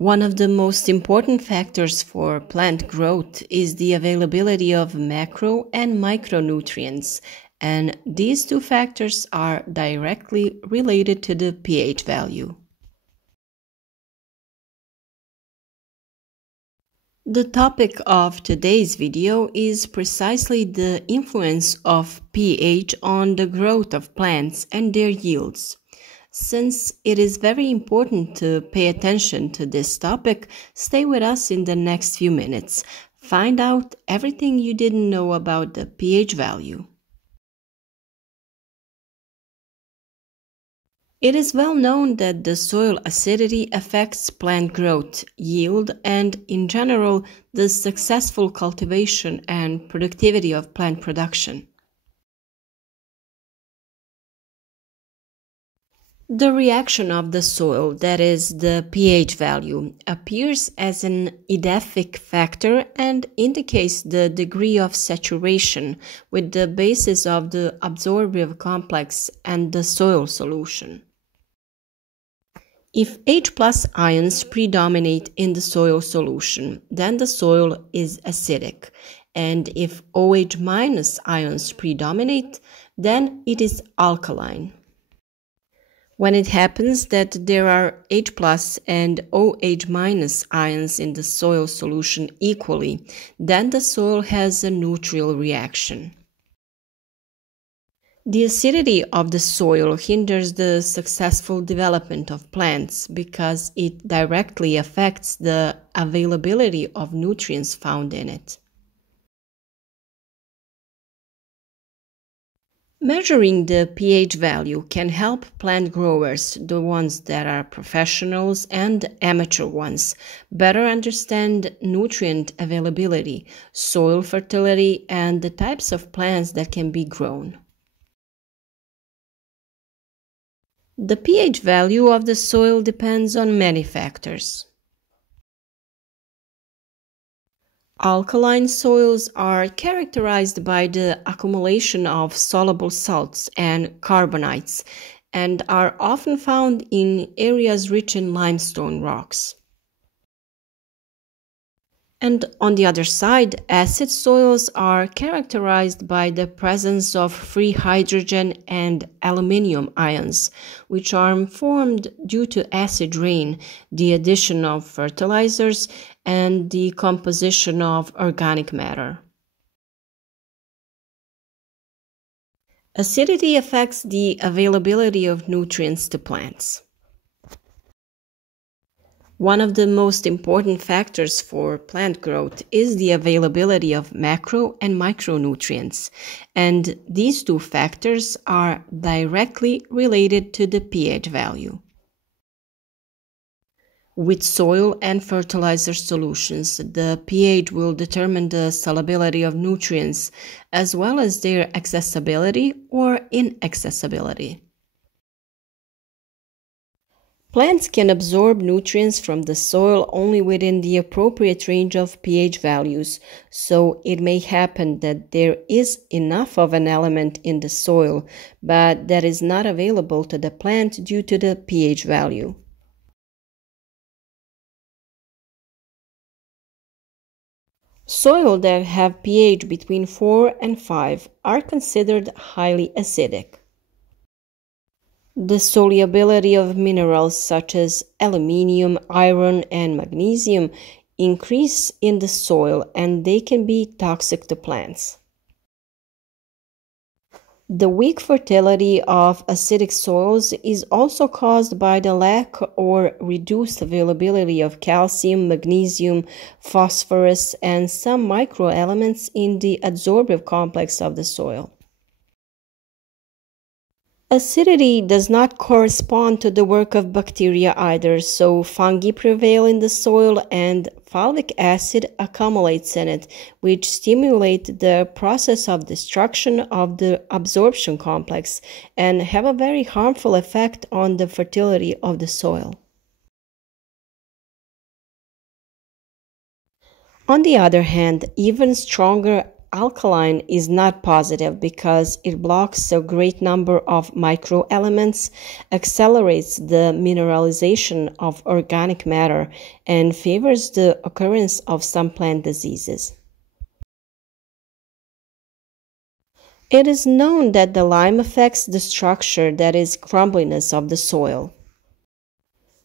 One of the most important factors for plant growth is the availability of macro and micronutrients, and these two factors are directly related to the pH value. The topic of today's video is precisely the influence of pH on the growth of plants and their yields. Since it is very important to pay attention to this topic, stay with us in the next few minutes. Find out everything you didn't know about the pH value. It is well known that the soil acidity affects plant growth, yield, and, in general, the successful cultivation and productivity of plant production. The reaction of the soil, that is, the pH value, appears as an edaphic factor and indicates the degree of saturation with the basis of the absorptive complex and the soil solution. If H+ ions predominate in the soil solution, then the soil is acidic, and if OH- ions predominate, then it is alkaline. When it happens that there are H+ and OH- ions in the soil solution equally, then the soil has a neutral reaction. The acidity of the soil hinders the successful development of plants because it directly affects the availability of nutrients found in it. Measuring the pH value can help plant growers, the ones that are professionals and amateur ones, better understand nutrient availability, soil fertility, and the types of plants that can be grown. The pH value of the soil depends on many factors. Alkaline soils are characterized by the accumulation of soluble salts and carbonites and are often found in areas rich in limestone rocks. And on the other side, acid soils are characterized by the presence of free hydrogen and aluminium ions, which are formed due to acid rain, the addition of fertilizers, and the composition of organic matter. Acidity affects the availability of nutrients to plants. One of the most important factors for plant growth is the availability of macro and micronutrients, and these two factors are directly related to the pH value. With soil and fertilizer solutions, the pH will determine the solubility of nutrients as well as their accessibility or inaccessibility. Plants can absorb nutrients from the soil only within the appropriate range of pH values, so it may happen that there is enough of an element in the soil, but that is not available to the plant due to the pH value. Soil that have pH between 4 and 5 are considered highly acidic. The solubility of minerals such as aluminium, iron, and magnesium increase in the soil and they can be toxic to plants. The weak fertility of acidic soils is also caused by the lack or reduced availability of calcium, magnesium, phosphorus, and some microelements in the adsorptive complex of the soil. Acidity does not correspond to the work of bacteria either, so fungi prevail in the soil and fulvic acid accumulates in it, which stimulate the process of destruction of the absorption complex and have a very harmful effect on the fertility of the soil. On the other hand, even stronger alkaline is not positive because it blocks a great number of microelements, accelerates the mineralization of organic matter, and favors the occurrence of some plant diseases. It is known that the lime affects the structure, that is, crumbliness of the soil.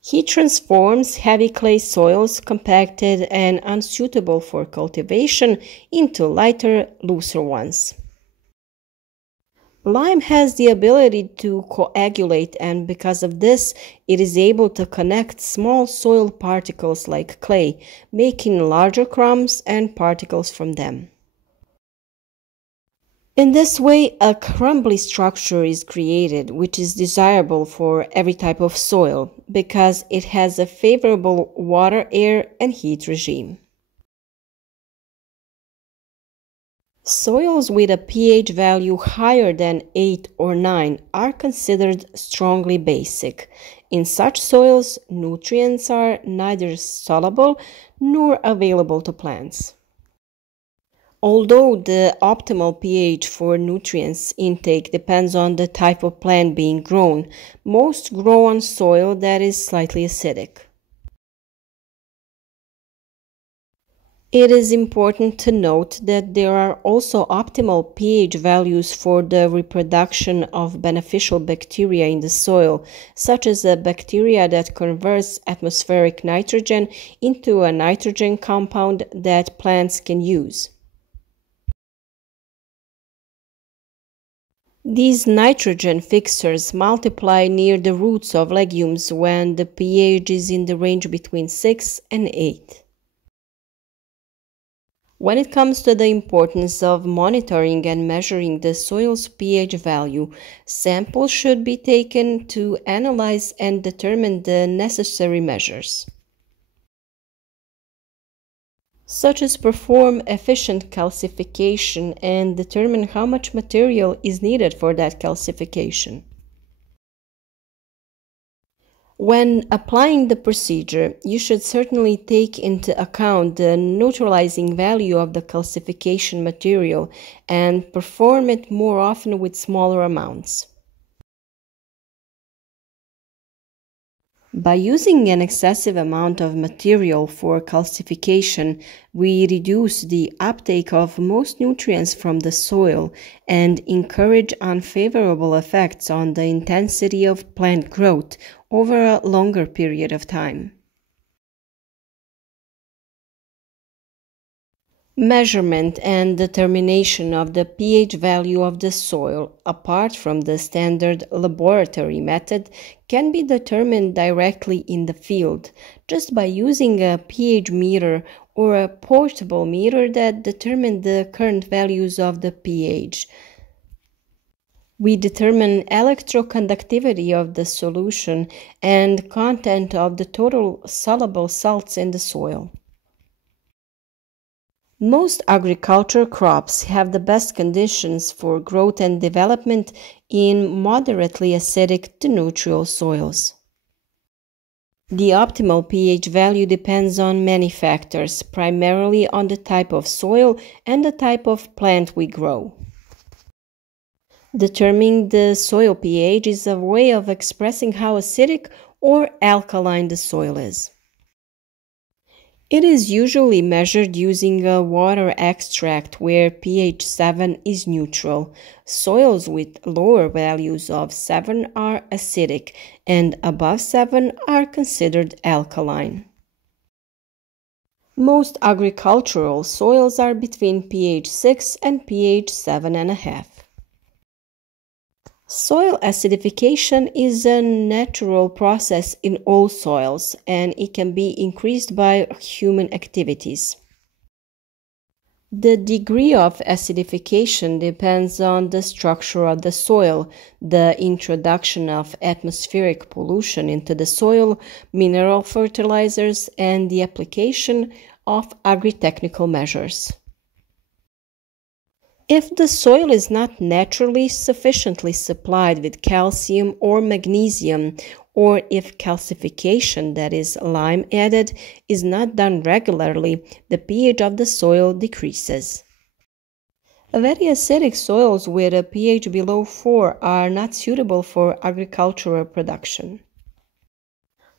He transforms heavy clay soils, compacted and unsuitable for cultivation, into lighter, looser ones. Lime has the ability to coagulate, and because of this, it is able to connect small soil particles like clay, making larger crumbs and particles from them. In this way, a crumbly structure is created, which is desirable for every type of soil because it has a favorable water, air, and heat regime. Soils with a pH value higher than 8 or 9 are considered strongly basic. In such soils, nutrients are neither soluble nor available to plants. Although the optimal pH for nutrients intake depends on the type of plant being grown, most grow on soil that is slightly acidic. It is important to note that there are also optimal pH values for the reproduction of beneficial bacteria in the soil, such as the bacteria that converts atmospheric nitrogen into a nitrogen compound that plants can use. These nitrogen fixers multiply near the roots of legumes when the pH is in the range between 6 and 8. When it comes to the importance of monitoring and measuring the soil's pH value, samples should be taken to analyze and determine the necessary measures, such as perform efficient calcification and determine how much material is needed for that calcification. When applying the procedure, you should certainly take into account the neutralizing value of the calcification material and perform it more often with smaller amounts. By using an excessive amount of material for calcification, we reduce the uptake of most nutrients from the soil and encourage unfavorable effects on the intensity of plant growth over a longer period of time. Measurement and determination of the pH value of the soil, apart from the standard laboratory method, can be determined directly in the field, just by using a pH meter or a portable meter that determine the current values of the pH. We determine electroconductivity of the solution and content of the total soluble salts in the soil. Most agriculture crops have the best conditions for growth and development in moderately acidic to neutral soils. The optimal pH value depends on many factors, primarily on the type of soil and the type of plant we grow. Determining the soil pH is a way of expressing how acidic or alkaline the soil is. It is usually measured using a water extract where pH 7 is neutral. Soils with lower values of 7 are acidic and above 7 are considered alkaline. Most agricultural soils are between pH 6 and pH 7.5. Soil acidification is a natural process in all soils, and it can be increased by human activities. The degree of acidification depends on the structure of the soil, the introduction of atmospheric pollution into the soil, mineral fertilizers, and the application of agri-technical measures. If the soil is not naturally sufficiently supplied with calcium or magnesium, or if calcification, that is, lime added, is not done regularly, the pH of the soil decreases. Very acidic soils with a pH below 4 are not suitable for agricultural production.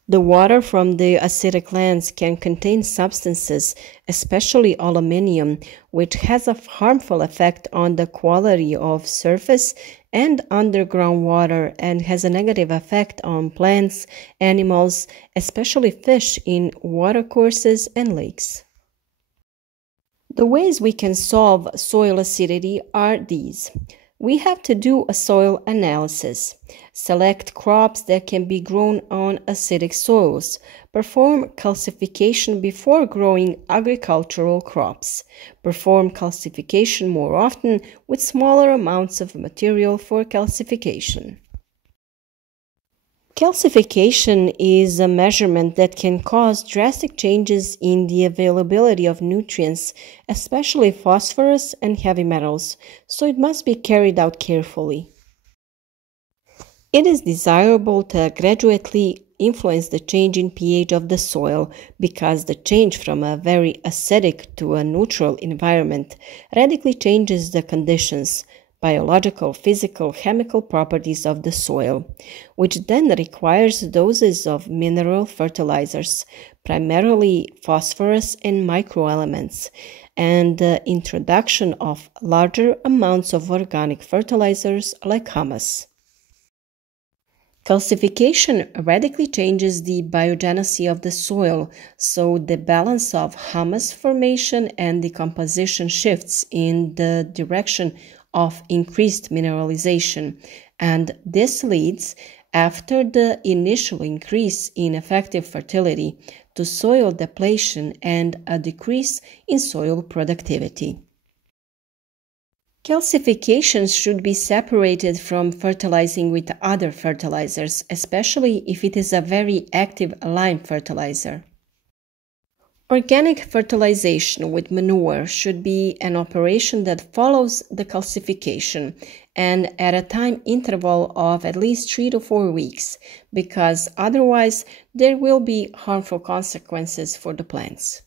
The water from the acidic lands can contain substances, especially aluminium, which has a harmful effect on the quality of surface and underground water and has a negative effect on plants, animals, especially fish in watercourses and lakes. The ways we can solve soil acidity are these. We have to do a soil analysis, select crops that can be grown on acidic soils, perform calcification before growing agricultural crops, perform calcification more often with smaller amounts of material for calcification. Calcification is a measurement that can cause drastic changes in the availability of nutrients, especially phosphorus and heavy metals, so it must be carried out carefully. It is desirable to gradually influence the change in pH of the soil because the change from a very acidic to a neutral environment radically changes the conditions, biological, physical, chemical properties of the soil, which then requires doses of mineral fertilizers, primarily phosphorus and microelements, and the introduction of larger amounts of organic fertilizers like humus. Calcification radically changes the biogenesis of the soil, so the balance of humus formation and decomposition shifts in the direction of increased mineralization, and this leads, after the initial increase in effective fertility, to soil depletion and a decrease in soil productivity. Calcification should be separated from fertilizing with other fertilizers, especially if it is a very active lime fertilizer. Organic fertilization with manure should be an operation that follows the calcification and at a time interval of at least 3 to 4 weeks, because otherwise there will be harmful consequences for the plants.